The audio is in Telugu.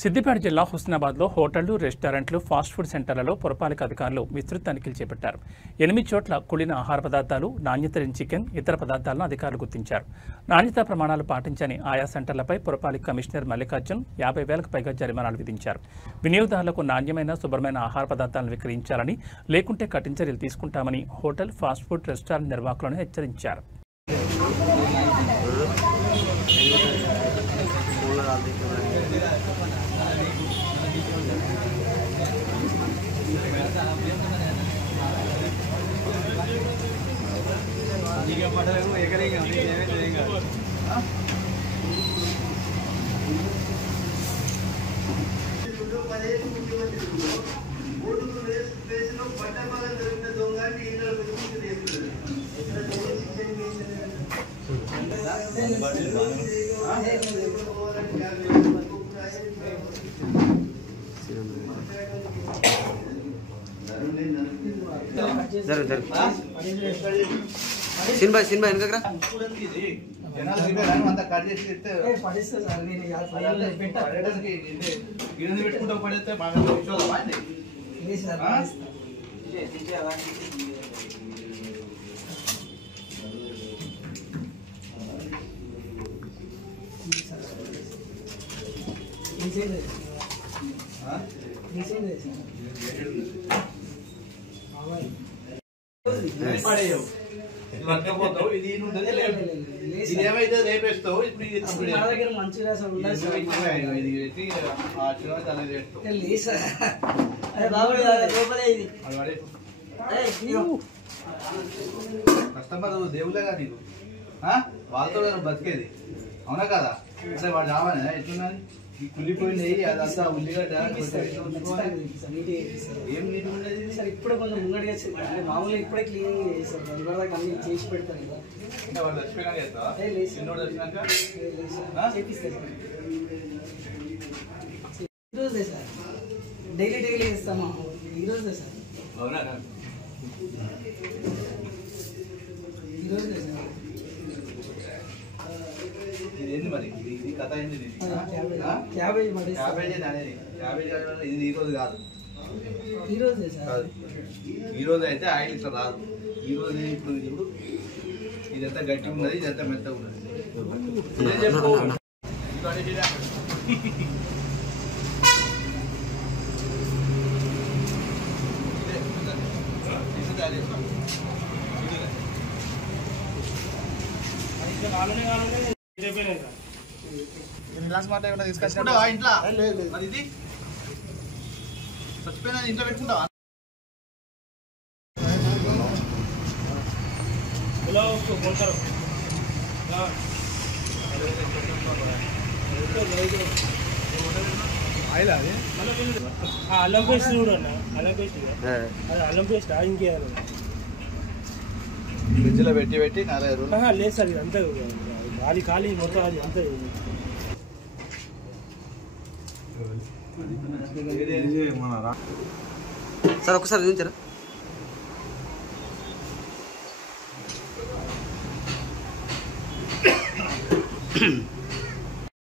సిద్దిపేట జిల్లా హుస్నాబాద్లో హోటళ్లు, రెస్టారెంట్లు, ఫాస్ట్ ఫుడ్ సెంటర్లలో పురపాలిక అధికారులు విస్తృత తనిఖీలు చేపట్టారు. 8 చోట్ల కుళ్ళిన ఆహార పదార్థాలు, నాణ్యత లేని చికెన్, ఇతర పదార్థాలను అధికారులు గుర్తించారు. నాణ్యతా ప్రమాణాలు పాటించని ఆయా సెంటర్లపై పురపాలిక కమిషనర్ మల్లికార్జున్ 50,000కు పైగా జరిమానాలు విధించారు. వినియోగదారులకు నాణ్యమైన, శుభ్రమైన ఆహార పదార్థాలను విక్రయించాలని, లేకుంటే కఠిన చర్యలు తీసుకుంటామని హోటల్, ఫాస్ట్ ఫుడ్, రెస్టారెంట్ నిర్వాహకులను హెచ్చరించారు. సినిమా వెనకరా పెట్టుకుంటూ పడితే బాగా ఇది ఏమైతే రేపేస్తావు ఇప్పుడు కస్టమర్ దేవులేగా నీకు వాళ్ళతో బతికేది అవునా కదా అసలు వాడు రావాలా ఎట్లున్నది ఈ కుళ్ళిపోయినాయి అదంతా ఉల్లిగడ్డ ఏం నీటి ఉండేది సార్ ఇప్పుడే కొంచెం ముంగడిగా అంటే మామూలుగా ఇప్పుడే క్లీనింగ్ చేస్తారు ఇవాళ అన్ని చేసి పెడతారు కదా అంటే వాళ్ళు చచ్చిపోయినా చేస్తావా చిన్నోడు వచ్చినాక చేపిస్తారు ఈరోజే సార్ డైలీ చేస్తామా ఈరోజే సార్ అవునా ఈరోజే సార్ ఏంది మరి ఇది కథ ఏంది క్యాబేజ్ అనేది ఇది ఈ రోజు కాదు ఈరోజే సార్ ఈ రోజు అయితే ఆయిల్ ఇట్లా రాదు ఈ రోజు ఇప్పుడు ఇదంతా గట్టిగా ఉన్నది ఇదంతా మెత్తగా ఉన్నది చెప్పు ఇంట్లో ఇది చచ్చిపోయినా ఇంట్లో పెట్టుకుంటావా అల్లం పేస్ట్ చూడన్నా అల్లం పేస్ట్ అది అల్లం పేస్ట్ ఇంకేయాలి ఫ్రిడ్జ్ లో పెట్టి పెట్టి 4 రోజులు లేదు సార్ ఇది అంతా ఖాళీ ఖాళీ మొత్తం అది అంతా సార్ ఒకసారి చూపించారా